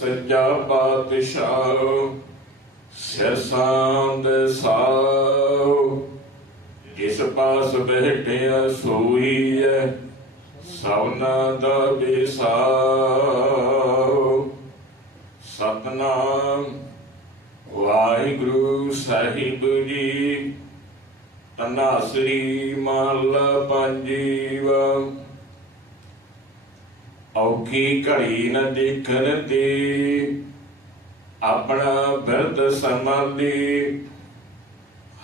ਸੱਚਾ ਪਾਤਸ਼ਾਹ ਸਿਰਸਾਂਦ ਸਾਉ ਜਿਸ ਪਾਸ ਬਹਿਟਿਆ ਸੋਈ ਹੈ ਸਭਨਾ ਦਾ ਵਿਸਾਉ ਸਤਨਾਮ ਵਾਹਿਗੁਰੂ ਸਾਹਿਬ ਜੀ, ਤਨਾਸਰੀ ਮਹਲਾ ਪੰਜੀਵਾ। ਔਖੀ ਘੜੀ ਨ ਦੇਖਣ ਤੇ। ਆਪਣਾ ਬਿਰਦ ਸਮਾਧੀ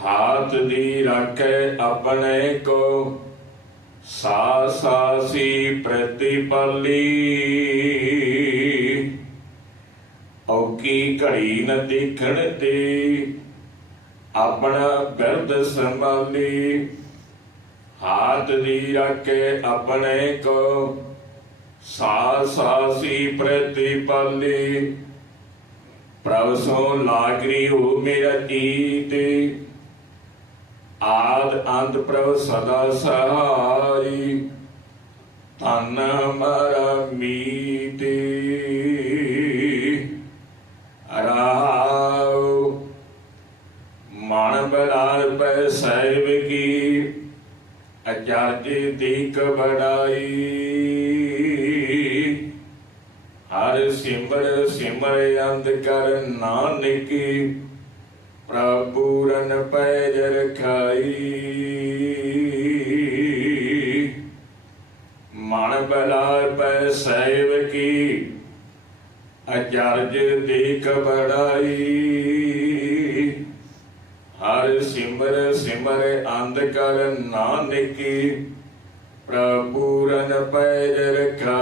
ਹਾਥ ਦੀ ਰੱਖੇ ਆਪਣੇ ਕੋ। ਸਾ ਸਾਸੀ ਪ੍ਰਤੀਪਾਲੀ। ਔਕੀ ਘੜੀ ਨ ਦੇਖਣ ਤੇ। ਆਪਣਾ ਬਿਰਦ ਸੰਭਾਲੀ ਹਾਥ ਦੀ ਰੱਖੇ ਆਪਣੇ ਕੋ। ਸਾ ਸਾਸੀ ਪ੍ਰਤੀਪਾਲੀ। ਪ੍ਰਭ ਸੋ ਲਾਗਰੀ ਹੋ ਮੇਰਾ ਜੀਤ ਆਦ ਅੰਤ ਪ੍ਰਭ ਸਦਾ ਸਹਾਰੀ ਤਨ ਮਰ ਮੀਤੇ। ਰਾਉ ਮਨ ਬਲਾਲ ਪੈ ਸਹਿਬ ਕੀ। ਅਚਰਜ ਦੀਕ ਬੜਾਈ ਹਰ ਸਿਮਰ ਸਿਮਰ ਅੰਧ ਕਰ ਨਾਨਕੀ ਪ੍ਰਭੂਰਨ ਪੈਜ ਰਖਾਈ। ਮਨ ਬਲਾਲ ਪੈ ਸਹਿਬ ਕੀ, ਅਚਰਜ ਦੇਖ ਬੜਾਈ। ਹਰ ਸਿਮਰ ਸਿਮਰ ਅੰਧ ਕਰ ਨਾਨਕੀ ਪ੍ਰਭੂਰਨ ਪੈਜ ਰਖਾਈ।